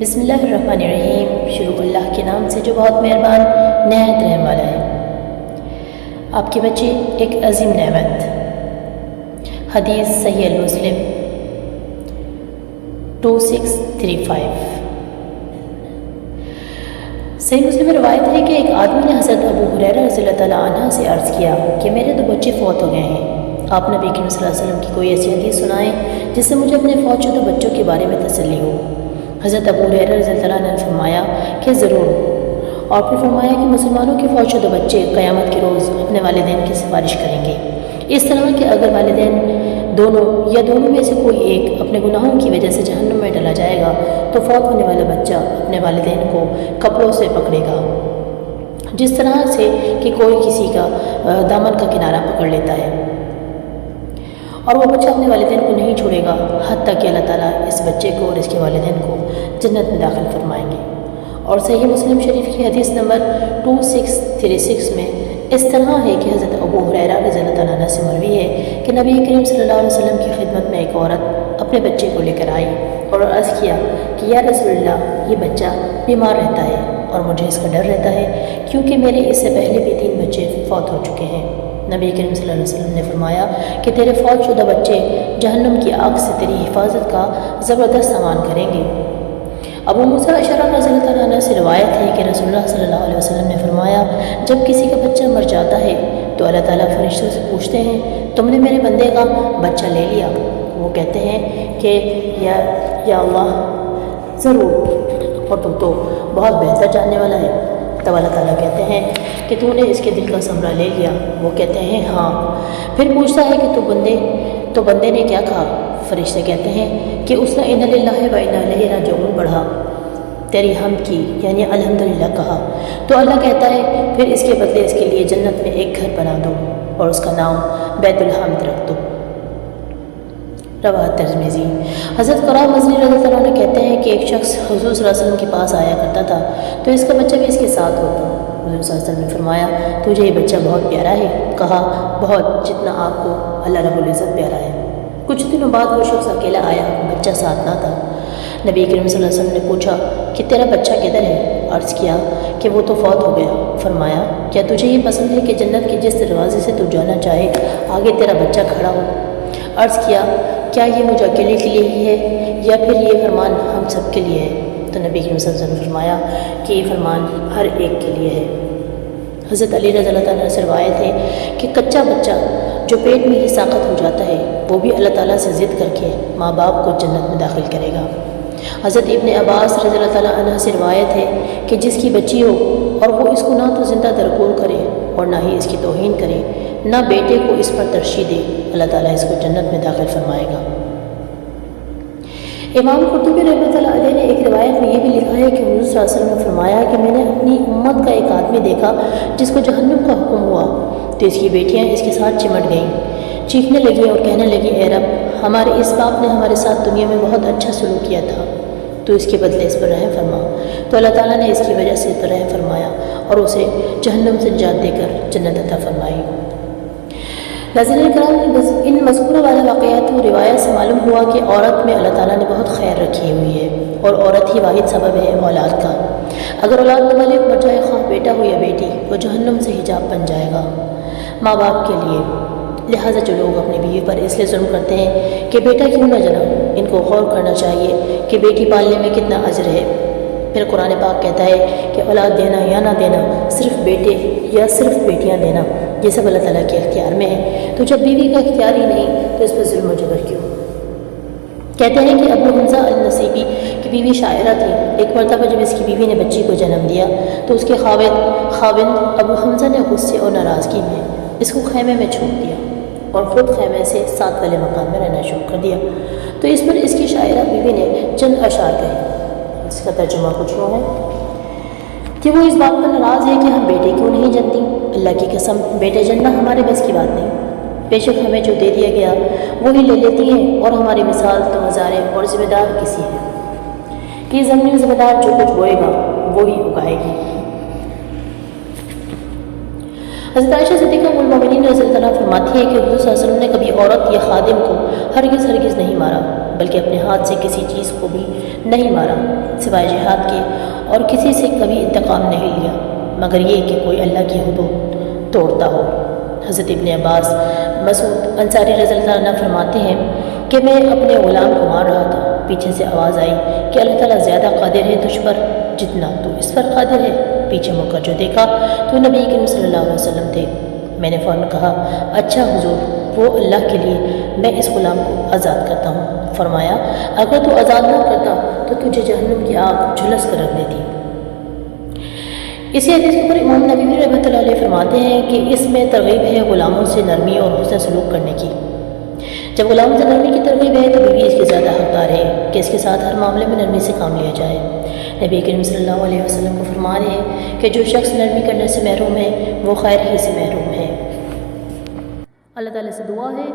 بسم اللہ الرحمن الرحیم۔ شروع اللہ کے نام سے جو بہت مہربان نہایت رحم والا ہے۔ آپ کے بچے ایک عظیم نعمت۔ حدیث صحیح المسلم 2635۔ صحیح مسلم میں روایت ہے کہ ایک آدمی نے حضرت ابو ہریرہ رضی اللہ تعالیٰ عنہ سے عرض کیا کہ میرے 2 بچے فوت ہو گئے ہیں، آپ نبی کریم صلی اللہ علیہ وسلم کی کوئی ایسی حدیث سنائیں جس سے مجھے اپنے فوت شدہ بچوں کے بارے میں تسلی ہو۔ حضرت ابو ہریرہ رضی اللہ عنہ نے فرمایا کہ ضرور، اور پھر فرمایا کہ مسلمانوں کے فوت شدہ بچے قیامت کے روز اپنے والدین کی سفارش کریں گے، اس طرح کہ اگر والدین دونوں یا دونوں میں سے کوئی ایک اپنے گناہوں کی وجہ سے جہنم میں ڈالا جائے گا تو فوت ہونے والا بچہ اپنے والدین کو کپڑوں سے پکڑے گا، جس طرح سے کہ کوئی کسی کا دامن کا کنارہ پکڑ لیتا ہے، اور وہ بچہ اپنے والدین کو نہیں چھوڑے گا حتیٰ کہ اللہ تعالیٰ اس بچے کو اور اس کے والدین کو جنت میں داخل فرمائیں گے۔ اور صحیح مسلم شریف کی حدیث نمبر 2636 میں اس طرح ہے کہ حضرت ابو ہریرہ رضی اللہ عنہ سے مروی ہے کہ نبی کریم صلی اللہ علیہ وسلم کی خدمت میں ایک عورت اپنے بچے کو لے کر آئی اور عرض کیا کہ یا رسول اللہ، یہ بچہ بیمار رہتا ہے اور مجھے اس کا ڈر رہتا ہے کیونکہ میرے اس سے پہلے بھی 3 بچے فوت ہو چکے ہیں۔ نبی کریم صلی اللہ علیہ وسلم نے فرمایا کہ تیرے فوت شدہ بچے جہنم کی آگ سے تیری حفاظت کا زبردست سامان کریں گے۔ ابو موسیٰ اشعری رضی اللہ عنہ سے روایت ہے کہ رسول اللہ صلی اللہ علیہ وسلم نے فرمایا جب کسی کا بچہ مر جاتا ہے تو اللہ تعالیٰ فرشتوں سے پوچھتے ہیں تم نے میرے بندے کا بچہ لے لیا؟ وہ کہتے ہیں کہ یا اللہ ضرور، اور تو بہت بہتر جاننے والا ہے۔ تب اللہ تعالیٰ کہتے ہیں کہ تو نے اس کے دل کا ثمرہ لے لیا؟ وہ کہتے ہیں ہاں۔ پھر پوچھتا ہے کہ تو بندے نے کیا کہا؟ فرشتے کہتے ہیں کہ اس نے اِنَّ لِلَّهِ وَإِنَّا إِلَيْهِ رَاجِعُونَ پڑھا، تیری حمد کی یعنی الحمدللہ کہا، تو اللہ کہتا ہے پھر اس کے بدلے اس کے لیے جنت میں ایک گھر بنا دو اور اس کا نام بیت الحمد رکھ دو۔ روایت ترمذی۔ حضرت قرہ مزنی رضی اللہ عنہ کہتے ہیں کہ ایک شخص حضور صلی اللہ علیہ وسلم کے پاس آیا کرتا تھا تو اس کا بچہ بھی اس کے ساتھ ہوتا۔ حضور صلی اللہ علیہ وسلم نے فرمایا تجھے یہ بچہ بہت پیارا ہے؟ کہا بہت، جتنا آپ کو اللہ رب العزت پیارا ہے۔ کچھ دنوں بعد وہ شخص اکیلا آیا، بچہ ساتھ نہ تھا۔ نبی کریم صلی اللہ علیہ وسلم نے پوچھا کہ تیرا بچہ کدھر ہے؟ عرض کیا کہ وہ تو فوت ہو گیا۔ فرمایا کیا تجھے یہ پسند ہے کہ جنت کے جس دروازے سے تو جانا چاہے آگے تیرا بچہ کھڑا ہو؟ عرض کیا یہ مجھے اکیلے کے لیے ہی ہے یا پھر یہ فرمان ہم سب کے لیے ہے؟ تو نبی کریم صلی اللہ علیہ وسلم نے فرمایا کہ یہ فرمان ہر ایک کے لیے ہے۔ حضرت علی رضی اللہ عنہ سے روایت ہے کہ کچا بچہ جو پیٹ میں ہی ساقط ہو جاتا ہے وہ بھی اللہ تعالیٰ سے ضد کر کے ماں باپ کو جنت میں داخل کرے گا۔ حضرت ابن عباس رضی اللہ تعالیٰ عنہ سے روایت ہے کہ جس کی بچی ہو اور وہ اس کو نہ تو زندہ درگور کرے اور نہ ہی اس کی توہین کرے، نہ بیٹے کو اس پر ترجیح دے، اللہ تعالیٰ اس کو جنت میں داخل فرمائے گا۔ امام قرطبی رحمۃ اللہ علیہ نے ایک روایت میں یہ بھی لکھا ہے کہ حضور صلی اللہ علیہ وسلم نے فرمایا کہ میں نے اپنی امت کا ایک آدمی دیکھا جس کو جہنم کا حکم ہوا تو اس کی بیٹیاں اس کے ساتھ چمٹ گئیں، چیخنے لگیں اور کہنے لگیں اے رب، ہمارے اس باپ نے ہمارے ساتھ دنیا میں بہت اچھا سلوک کیا تھا، تو اس کے بدلے اس پر رحم فرما۔ تو اللہ تعالیٰ نے اس کی وجہ سے اس پر رحم فرمایا اور اسے جہنم سے نجات دے کر جنت عطا فرمائی۔ ناظرین کرام، ان مذکورہ والا واقعات و روایت سے معلوم ہوا کہ عورت میں اللہ تعالیٰ نے بہت خیر رکھی ہوئی ہے اور عورت ہی واحد سبب ہے اولاد کا۔ اگر اولاد مالک مر جائے، خواہ بیٹا ہو یا بیٹی، وہ جہنم سے حجاب بن جائے گا ماں باپ کے لیے۔ لہٰذا جو لوگ اپنی بیوی پر اس لیے ظلم کرتے ہیں کہ بیٹا کیوں نہ جنا، ان کو غور کرنا چاہیے کہ بیٹی پالنے میں کتنا اجر ہے۔ پھر قرآن پاک کہتا ہے کہ اولاد دینا یا نہ دینا، صرف بیٹے یا صرف بیٹیاں دینا، یہ سب اللہ تعالیٰ کے اختیار میں ہے۔ تو جب بیوی کا اختیار ہی نہیں تو اس پر ظلم و جبر کیوں؟ کہتے ہیں کہ ابو حمزہ النصیبی کی بیوی شاعرہ تھی۔ ایک مرتبہ جب اس کی بیوی نے بچی کو جنم دیا تو اس کے خاوند ابو حمزہ نے غصے اور ناراضگی میں اس کو خیمے میں چھوڑ دیا اور خود خیمے سے 7 والے مکان میں رہنا شروع کر دیا۔ تو اس پر اس کی شاعرہ بیوی نے چند اشعار کہے، اس کا ترجمہ کچھ یوں ہے کہ وہ اس بات پر ناراض ہے کہ ہم بیٹے کیوں نہیں جنتی، اللہ کی قسم بیٹے جننا ہمارے بس کی بات نہیں، بے شک ہمیں جو دے دیا گیا وہی لے لیتی ہیں، اور ہماری مثال تو مزارع اور ذمہ دار کسی ہے کہ زمین ذمہ دار جو کچھ بوئے گا وہی اگائے گی۔ حضرت عائشہ صدیقہ ام المؤمنین رضی اللہ عنہا فرماتی ہے کہ حضور صلی اللہ علیہ وسلم نے کبھی عورت یا خادم کو ہرگز نہیں مارا، بلکہ اپنے ہاتھ سے کسی چیز کو بھی نہیں مارا سوائے جہاد کے، اور کسی سے کبھی انتقام نہیں لیا مگر یہ کہ کوئی اللہ کی حدود توڑتا ہو۔ حضرت ابن عباس مسعود انصاری رضی اللہ عنہ فرماتے ہیں کہ میں اپنے غلام کو مار رہا تھا، پیچھے سے آواز آئی کہ اللہ تعالیٰ زیادہ قادر ہے تجھ پر جتنا تو اس پر قادر ہے۔ پیچھے مڑ کر جو دیکھا تو نبی کریم صلی اللہ علیہ وسلم تھے۔ میں نے فوراً کہا اچھا حضور، وہ اللہ کے لیے میں اس غلام کو آزاد کرتا ہوں۔ فرمایا اگر تو آزاد نہ کرتا تو تجھے جہنم کی آگ جھلس کر رکھ دیتی۔ اسی حدیث پر امام نووی رحمۃ اللہ علیہ فرماتے ہیں کہ اس میں ترغیب ہے غلاموں سے نرمی اور حسن سلوک کرنے کی۔ جب غلام سے نرمی کی ترغیب ہے تو بیوی اس کی زیادہ حقدار ہے کہ اس کے ساتھ ہر معاملے میں نرمی سے کام لیا جائے۔ نبی کریم صلی اللہ علیہ وسلم کو فرما رہے ہیں کہ جو شخص نرمی کرنے سے محروم ہے وہ خیر ہی سے محروم ہے۔ اللہ تعالیٰ سے دعا ہے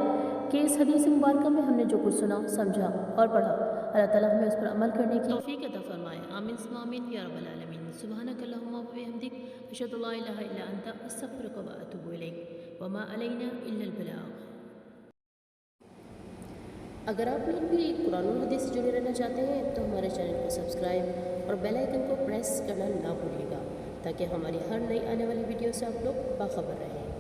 کہ اس حدیث مبارکہ میں ہم نے جو کچھ سنا، سمجھا اور پڑھا، اللہ تعالیٰ ہمیں اس پر عمل کرنے کی توفیق عطا فرمائے۔ آمین ثم آمین یا رب العالمین۔ سبحانک اللہم و بحمدک، اشہد ان لا الہ الا انت، استغفرک و اتوب الیک، وما علینا الا البلاغ۔ اگر آپ لوگ بھی قرآن و حدیث سے جڑے رہنا چاہتے ہیں تو ہمارے چینل کو سبسکرائب اور بیل آئیکن کو پریس کرنا نہ بھولیے گا تاکہ ہماری ہر نئی آنے والی ویڈیو سے آپ لوگ باخبر رہیں۔